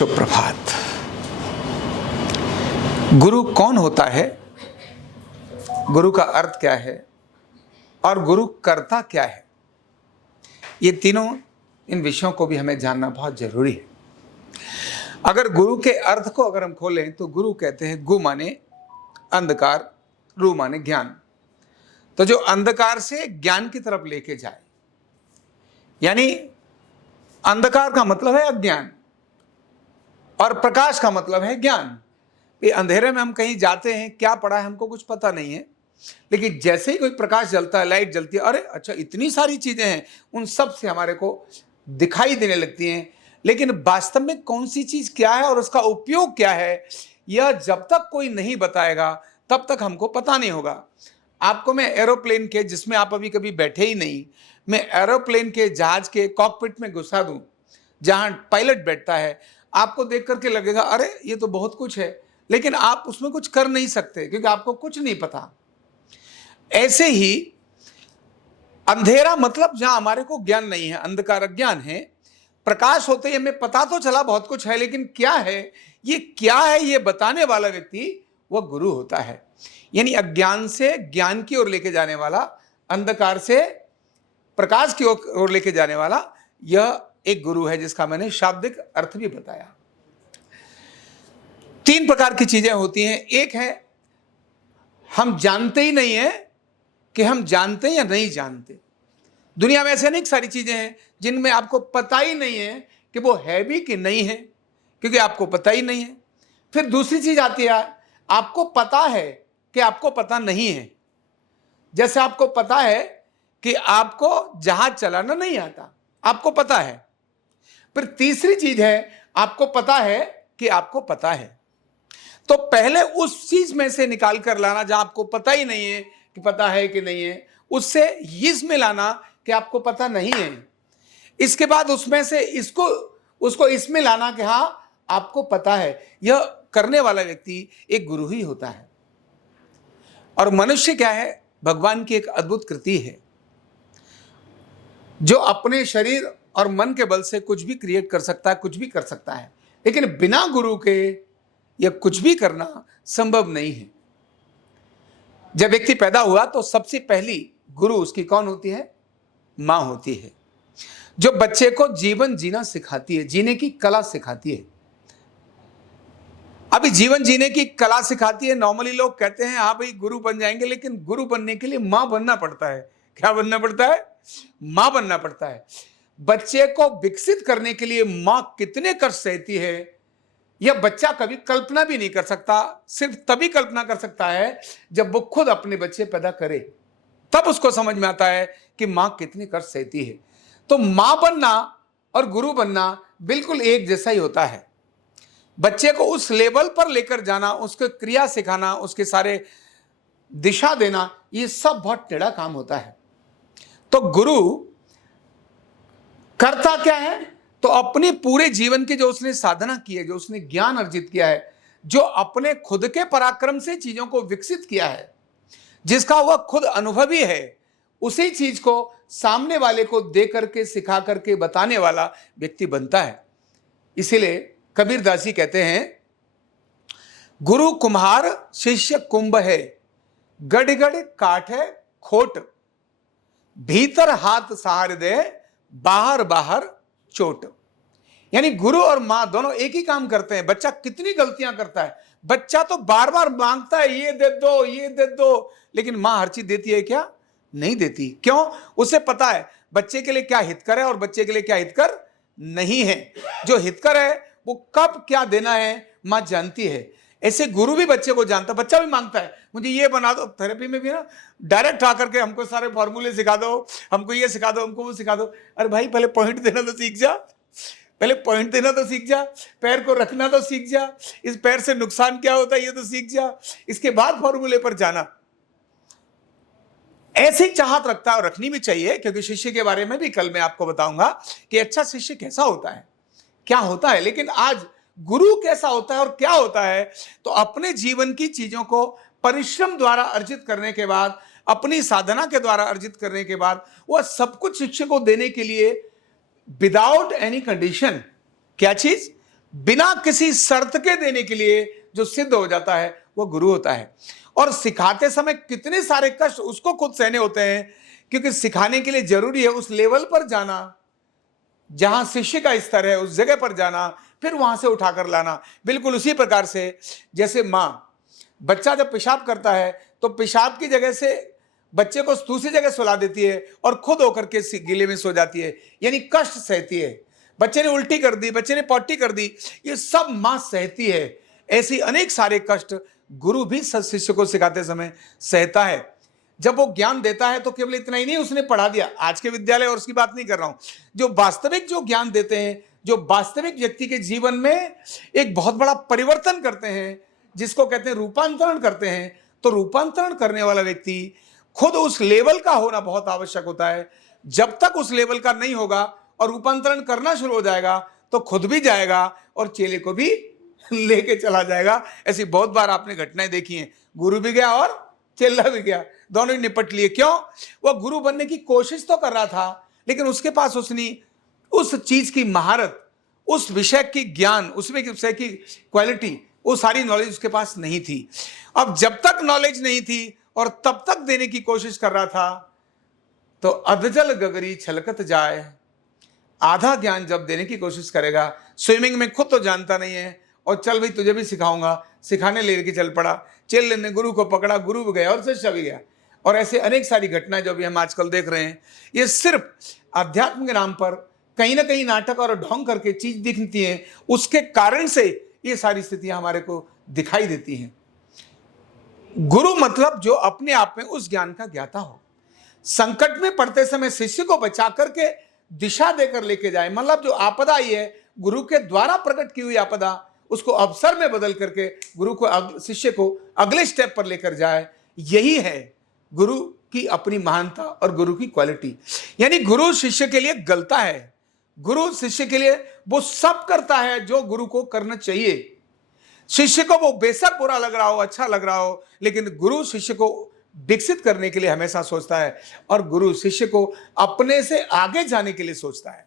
शुभ प्रभात। गुरु कौन होता है, गुरु का अर्थ क्या है और गुरु करता क्या है, ये तीनों इन विषयों को भी हमें जानना बहुत जरूरी है। अगर गुरु के अर्थ को अगर हम खोलें तो गुरु कहते हैं गु माने अंधकार, रु माने ज्ञान। तो जो अंधकार से ज्ञान की तरफ लेके जाए, यानी अंधकार का मतलब है अज्ञान और प्रकाश का मतलब है ज्ञान। ये अंधेरे में हम कहीं जाते हैं, क्या पड़ा है हमको कुछ पता नहीं है, लेकिन जैसे ही कोई प्रकाश जलता है, लाइट जलती है, अरे अच्छा इतनी सारी चीजें हैं, उन सब से हमारे को दिखाई देने लगती हैं। लेकिन वास्तव में कौन सी चीज क्या है और उसका उपयोग क्या है, यह जब तक कोई नहीं बताएगा तब तक हमको पता नहीं होगा। आपको मैं एरोप्लेन के, जिसमें आप अभी कभी बैठे ही नहीं, मैं एरोप्लेन के जहाज के कॉकपिट में घुसा दूं जहां पायलट बैठता है, आपको देख करके लगेगा अरे ये तो बहुत कुछ है, लेकिन आप उसमें कुछ कर नहीं सकते क्योंकि आपको कुछ नहीं पता। ऐसे ही अंधेरा मतलब जहां हमारे को ज्ञान नहीं है, अंधकार अज्ञान है। प्रकाश होते ही हमें पता तो चला बहुत कुछ है, लेकिन क्या है ये बताने वाला व्यक्ति वह गुरु होता है। यानी अज्ञान से ज्ञान की ओर लेके जाने वाला, अंधकार से प्रकाश की ओर लेके जाने वाला, यह एक गुरु है जिसका मैंने शाब्दिक अर्थ भी बताया। तीन प्रकार की चीजें होती हैं। एक है हम जानते ही नहीं है कि हम जानते हैं या नहीं जानते। दुनिया में ऐसे अनेक सारी चीजें हैं जिनमें आपको पता ही नहीं है कि वो है भी कि नहीं है, क्योंकि आपको पता ही नहीं है। फिर दूसरी चीज आती है, आपको पता है कि आपको पता नहीं है। जैसे आपको पता है कि आपको जहाज चलाना नहीं आता, आपको पता है। फिर तीसरी चीज है, आपको पता है कि आपको पता है। तो पहले उस चीज में से निकाल कर लाना जहां आपको पता ही नहीं है कि पता है कि नहीं है, उससे इसमें लाना कि आपको पता नहीं है। इसके बाद उसमें से उसको इसमें लाना कि हाँ आपको पता है। यह करने वाला व्यक्ति एक गुरु ही होता है। और मनुष्य क्या है, भगवान की एक अद्भुत कृति है जो अपने शरीर और मन के बल से कुछ भी क्रिएट कर सकता है, कुछ भी कर सकता है, लेकिन बिना गुरु के यह कुछ भी करना संभव नहीं है। जब व्यक्ति पैदा हुआ तो सबसे पहली गुरु उसकी कौन होती है? मां होती है, जो बच्चे को जीवन जीना सिखाती है, जीने की कला सिखाती है। अभी जीवन जीने की कला सिखाती है। नॉर्मली लोग कहते हैं हाँ भाई गुरु बन जाएंगे, लेकिन गुरु बनने के लिए मां बनना पड़ता है। क्या बनना पड़ता है? मां बनना पड़ता है। बच्चे को विकसित करने के लिए मां कितने कष्ट सहती है, यह बच्चा कभी कल्पना भी नहीं कर सकता। सिर्फ तभी कल्पना कर सकता है जब वो खुद अपने बच्चे पैदा करे, तब उसको समझ में आता है कि मां कितनी कष्ट सहती है। तो मां बनना और गुरु बनना बिल्कुल एक जैसा ही होता है। बच्चे को उस लेवल पर लेकर जाना, उसको क्रिया सिखाना, उसके सारे दिशा देना, ये सब बहुत टेढ़ा काम होता है। तो गुरु करता क्या है? तो अपने पूरे जीवन की जो उसने साधना की है, जो उसने ज्ञान अर्जित किया है, जो अपने खुद के पराक्रम से चीजों को विकसित किया है, जिसका वह खुद अनुभवी है, उसी चीज को सामने वाले को दे करके, सिखा करके बताने वाला व्यक्ति बनता है। इसीलिए कबीरदास जी कहते हैं, गुरु कुम्हार शिष्य कुंभ है, गड़ गड़ काटे खोट, भीतर हाथ सहार दे, बाहर बाहर चोट। यानी गुरु और मां दोनों एक ही काम करते हैं। बच्चा कितनी गलतियां करता है, बच्चा तो बार बार मांगता है ये दे दो, ये दे दो, लेकिन मां हर चीज देती है क्या? नहीं देती। क्यों? उसे पता है बच्चे के लिए क्या हितकर है और बच्चे के लिए क्या हितकर नहीं है। जो हितकर है वो कब क्या देना है मां जानती है। ऐसे गुरु भी बच्चे को जानता है। बच्चा भी मांगता है मुझे ये बना दो। थेरेपी में भी ना डायरेक्ट आकर के हमको सारे फॉर्मूले सिखा दो, हमको ये सिखा दो, हमको वो सिखा दो। अरे भाई पहले पॉइंट देना तो सीख जा, पहले पॉइंट देना तो सीख जा, पैर को रखना तो सीख जा, इस पैर से नुकसान क्या होता है ये तो सीख जा, इसके बाद फॉर्मूले पर जाना। ऐसी चाहत रखता है और रखनी भी चाहिए, क्योंकि शिष्य के बारे में भी कल मैं आपको बताऊंगा कि अच्छा शिष्य कैसा होता है, क्या होता है। लेकिन आज गुरु कैसा होता है और क्या होता है, तो अपने जीवन की चीजों को परिश्रम द्वारा अर्जित करने के बाद, अपनी साधना के द्वारा अर्जित करने के बाद, वह सब कुछ शिष्य को देने के लिए विदाउट एनी कंडीशन, क्या चीज? बिना किसी शर्त के देने के लिए जो सिद्ध हो जाता है वो गुरु होता है। और सिखाते समय कितने सारे कष्ट उसको खुद सहने होते हैं, क्योंकि सिखाने के लिए जरूरी है उस लेवल पर जाना जहां शिष्य का स्तर है, उस जगह पर जाना, फिर वहां से उठाकर लाना। बिल्कुल उसी प्रकार से जैसे माँ, बच्चा जब पेशाब करता है तो पेशाब की जगह से बच्चे को दूसरी जगह सुला देती है और खुद होकर के गीले में सो जाती है, यानी कष्ट सहती है। बच्चे ने उल्टी कर दी, बच्चे ने पॉटी कर दी, ये सब मां सहती है। ऐसी अनेक सारे कष्ट गुरु भी शिष्य को सिखाते समय सहता है। जब वो ज्ञान देता है तो केवल इतना ही नहीं उसने पढ़ा दिया, आज के विद्यालय और उसकी बात नहीं कर रहा हूं, जो वास्तविक जो ज्ञान देते हैं, जो वास्तविक व्यक्ति के जीवन में एक बहुत बड़ा परिवर्तन करते हैं, जिसको कहते हैं रूपांतरण करते हैं। तो रूपांतरण करने वाला व्यक्ति खुद उस लेवल का होना बहुत आवश्यक होता है। जब तक उस लेवल का नहीं होगा और रूपांतरण करना शुरू हो जाएगा तो खुद भी जाएगा और चेले को भी लेके चला जाएगा। ऐसी बहुत बार आपने घटनाएं देखी हैं, गुरु भी गया और चेला भी गया, दोनों ही निपट लिए। क्यों? वो गुरु बनने की कोशिश तो कर रहा था, लेकिन उसके पास उसने उस चीज की महारत, उस विषय की ज्ञान, उस विषय की क्वालिटी, वो सारी नॉलेज उसके पास नहीं थी। अब जब तक नॉलेज नहीं थी और तब तक देने की कोशिश कर रहा था, तो अधजल गगरी छलकत जाए। आधा ज्ञान जब देने की कोशिश करेगा, स्विमिंग में खुद तो जानता नहीं है और चल भाई तुझे भी सिखाऊंगा, सिखाने लेके चल पड़ा, चेले ने गुरु को पकड़ा, गुरु भी गया और शिष्य भी गया। और ऐसे अनेक सारी घटनाएं जो भी हम आजकल देख रहे हैं, ये सिर्फ अध्यात्म के नाम पर कहीं ना कहीं नाटक और ढोंग करके चीज दिखती है, उसके कारण से ये सारी स्थितियां हमारे को दिखाई देती हैं। गुरु मतलब जो अपने आप में उस ज्ञान का ज्ञाता हो, संकट में पड़ते समय शिष्य को बचा करके दिशा देकर लेके जाए। मतलब जो आपदा आई है, गुरु के द्वारा प्रकट की हुई आपदा, उसको अवसर में बदल करके गुरु को, शिष्य को अगले स्टेप पर लेकर जाए। यही है गुरु की अपनी महानता और गुरु की क्वालिटी। यानी गुरु शिष्य के लिए गलता है, गुरु शिष्य के लिए वो सब करता है जो गुरु को करना चाहिए। शिष्य को वो बेशक बुरा लग रहा हो, अच्छा लग रहा हो, लेकिन गुरु शिष्य को विकसित करने के लिए हमेशा सोचता है और गुरु शिष्य को अपने से आगे जाने के लिए सोचता है।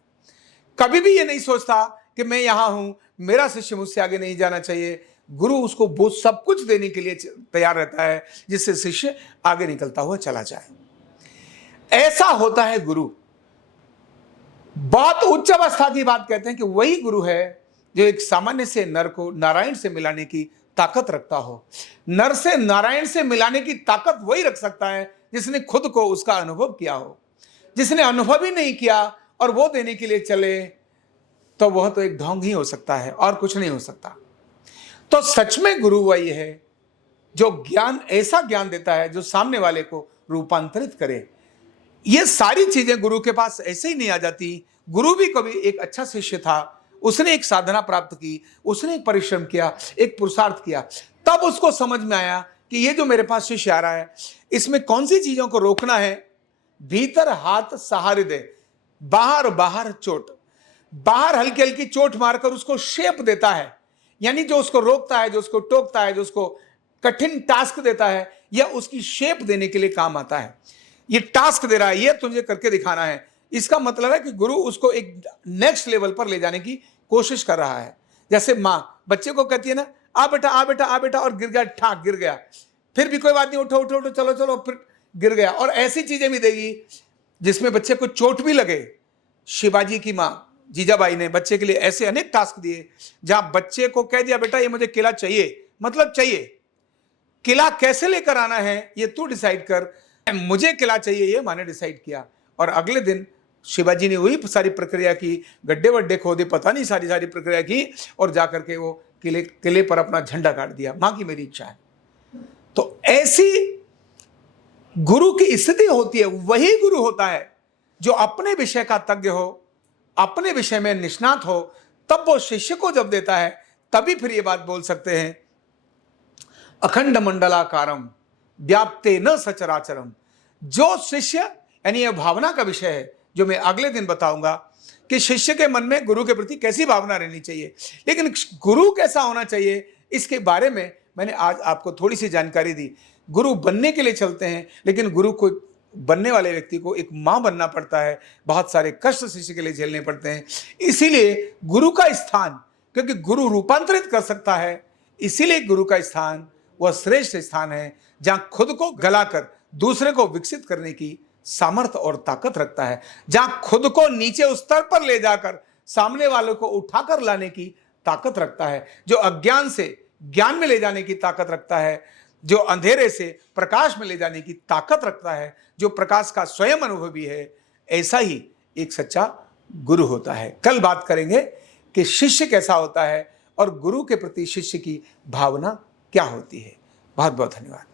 कभी भी ये नहीं सोचता कि मैं यहां हूं, मेरा शिष्य मुझसे आगे नहीं जाना चाहिए। गुरु उसको वो सब कुछ देने के लिए तैयार रहता है जिससे शिष्य आगे निकलता हुआ चला जाए। ऐसा होता है गुरु। बहुत उच्च अवस्था की बात कहते हैं कि वही गुरु है जो एक सामान्य से नर को नारायण से मिलाने की ताकत रखता हो। नर से नारायण से मिलाने की ताकत वही रख सकता है जिसने खुद को उसका अनुभव किया हो। जिसने अनुभव ही नहीं किया और वो देने के लिए चले, तो वह तो एक ढोंग ही हो सकता है और कुछ नहीं हो सकता। तो सच में गुरु वही है जो ज्ञान, ऐसा ज्ञान देता है जो सामने वाले को रूपांतरित करे। ये सारी चीजें गुरु के पास ऐसे ही नहीं आ जाती। गुरु भी कभी एक अच्छा शिष्य था, उसने एक साधना प्राप्त की, उसने एक परिश्रम किया, एक पुरुषार्थ किया, तब उसको समझ में आया कि ये जो मेरे पास शिष्य आ रहा है, इसमें कौन सी चीजों को रोकना है। भीतर हाथ सहारे दे, बाहर बाहर चोट। बाहर हल्की हल्की चोट मारकर उसको शेप देता है, यानी जो उसको रोकता है, जो उसको टोकता है, जो उसको कठिन टास्क देता है, यह उसकी शेप देने के लिए काम आता है। ये टास्क दे रहा है, ये तुझे करके दिखाना है। इसका मतलब है कि गुरु उसको एक नेक्स्ट लेवल पर ले जाने की कोशिश कर रहा है। जैसे माँ बच्चे को कहती है ना, आ बेटा आ बेटा आ बेटा, और गिर गया, ठाक गिर गया, फिर भी कोई बात नहीं, उठो उठो उठो, चलो चलो, फिर गिर गया। और ऐसी चीजें भी देगी जिसमें बच्चे को चोट भी लगे। शिवाजी की माँ जीजाबाई ने बच्चे के लिए ऐसे अनेक टास्क दिए जहां बच्चे को कह दिया, बेटा ये मुझे किला चाहिए, मतलब चाहिए, किला कैसे लेकर आना है ये तू डिसाइड कर, मुझे किला चाहिए, ये माँ ने डिसाइड किया। और अगले दिन शिवाजी ने वही सारी प्रक्रिया की, गड्ढे वड्ढे खोदे, पता नहीं सारी सारी प्रक्रिया की, और जाकर के वो किले पर अपना झंडा गाड़ दिया। मां की मेरी इच्छा है। तो ऐसी गुरु की स्थिति होती है। वही गुरु होता है जो अपने विषय का तज्ञ हो, अपने विषय में निष्णात हो। तब वो शिष्य को जब देता है, तभी फिर ये बात बोल सकते हैं, अखंड मंडलाकारम व्याप्ते न सचराचरम। जो शिष्य, यानी यह भावना का विषय है जो मैं अगले दिन बताऊंगा कि शिष्य के मन में गुरु के प्रति कैसी भावना रहनी चाहिए। लेकिन गुरु कैसा होना चाहिए, इसके बारे में मैंने आज आपको थोड़ी सी जानकारी दी। गुरु बनने के लिए चलते हैं, लेकिन गुरु को बनने वाले व्यक्ति को एक मां बनना पड़ता है। बहुत सारे कष्ट शिष्य के लिए झेलने पड़ते हैं। इसीलिए गुरु का स्थान क्योंकि गुरु रूपांतरित कर सकता है। इसीलिए गुरु का स्थान वह श्रेष्ठ स्थान है जहां खुद को गलाकर दूसरे को विकसित करने की सामर्थ्य और ताकत रखता है, जहां खुद को नीचे उस स्तर पर ले जाकर सामने वालों को उठाकर लाने की ताकत रखता है, जो अज्ञान से ज्ञान में ले जाने की ताकत रखता है, जो अंधेरे से प्रकाश में ले जाने की ताकत रखता है, जो प्रकाश का स्वयं अनुभवी है। ऐसा ही एक सच्चा गुरु होता है। कल बात करेंगे कि शिष्य कैसा होता है और गुरु के प्रति शिष्य की भावना क्या होती है। बहुत बहुत धन्यवाद।